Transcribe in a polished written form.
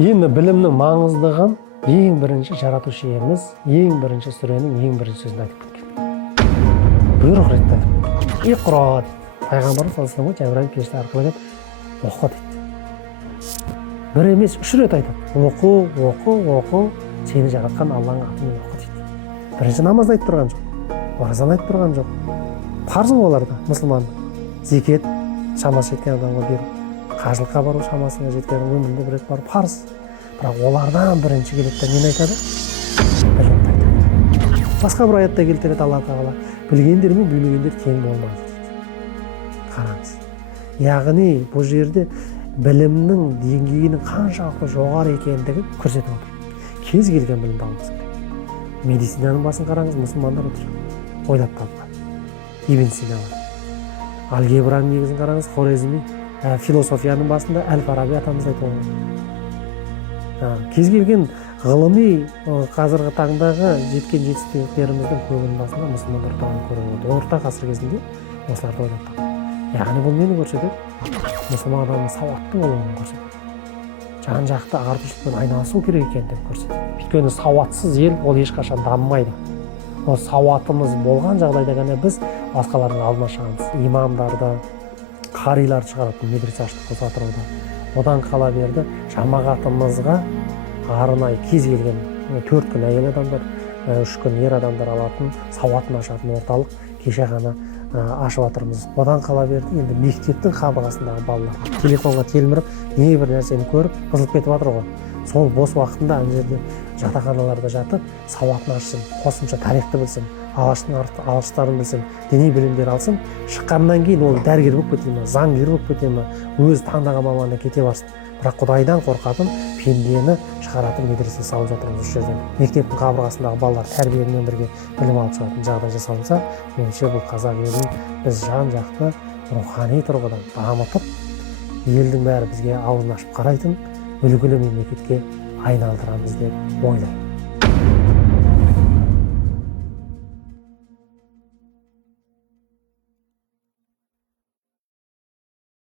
Енді білімнің маңыздығын ең бірінші жаратушы иеміз ең бірінші сүренің ең бірінші сөзінде айтып кеткен. Бұйрық ретінде айтып иқра дейді. Пайғамбарымыз саллаллаху алейхи Жәбірайыл періште арқылы келіп оқы дейді. Бір емес, 3 рет айтады. Оқы, сені жаратқан Алланың атымен оқы дейді. Бірінші намазды айтып тұрған жоқ, оразаны айтып тұрған жоқ. Парыз оларда мұсылман. Зекет шамасы жеткен адамға беру, қажылыққа бару шамасына жеткен өмірінде бір рет бару парыз. Бірақ олардан бірінші келеді нені айтады? Білімді айтады. Басқа бір аятта келтіреді Алла тағала, білгендер мен білмегендер тең болмайды дейді. Қараңыз. Яғни бұл жерде білімнің деңгейінің қаншалықты жоғары екендігін көрсетіп отыр. Кез келген білімді алыңыз керек. Медицинаның басын қараңыз, мұсылмандар отыр. Ойлап тапқан. Ибн Сина бар. Алгебраның негізін қараңыз, Хорезми, философияның басында Әл-Фараби атамыз айтып отыр. Кез келген ғылыми қазіргі таңдағы жеткен жетістіктеріміздің көбінің басында мұсылмандар тұрғанын көруге болады. Орта ғасыр кезінде осыларды ойлап тапқан. Яғни бұл нені көрсетеді? Мұсылман адамның сауатты болуын көрсетеді. Жан-жақты ағартушылықпен айналысу керек екендігін көрсетеді. Өйткені сауатсыз ел ол ешқашан дамымайды. Ол сауатымыз болған жағдайда ғана біз басқалардың алдына шығамыз. Имамдарды, қариларды шығаратын медресе аштық болса атырауда. Одан қала берді жамағатымызға арнайы кез келген 4 күн әйел адамдар, 3 күн ер адамдар алатын сауатын ашатын орталық кеше ғана ашып жатырмыз. Одан қала берді енді мектептің қабырғасындағы балалар телефонға телміріп не бір нәрсені көріп бұзылып кетіп жатыр ғой. Сол бос уақытында ана жерде жатақханаларда жатып сауатын ашсын, қосымша тарихты білсін, алғыштарын білсін, діни білімдер алсын, шыққаннан кейін ол дәрігер болып кете ме, заңгер болып кете ме, өз таңдаған мамандығына кете барсын. Бірақ Құдайдан қорқатын пендені шығаратын медресе салып жатырмыз осы жерден. Мектептің қабырғасындағы балалар тәрбиемен бірге білім алып шығатын жағдай жасалса, меніңше бұл қазақ елін біз жан-жақты рухани тұрғыдан дамытып, елдің бәрі бізге аузын ашып қарайтын үлгілі мемлекетке айналдырамыз деп ойлаймын.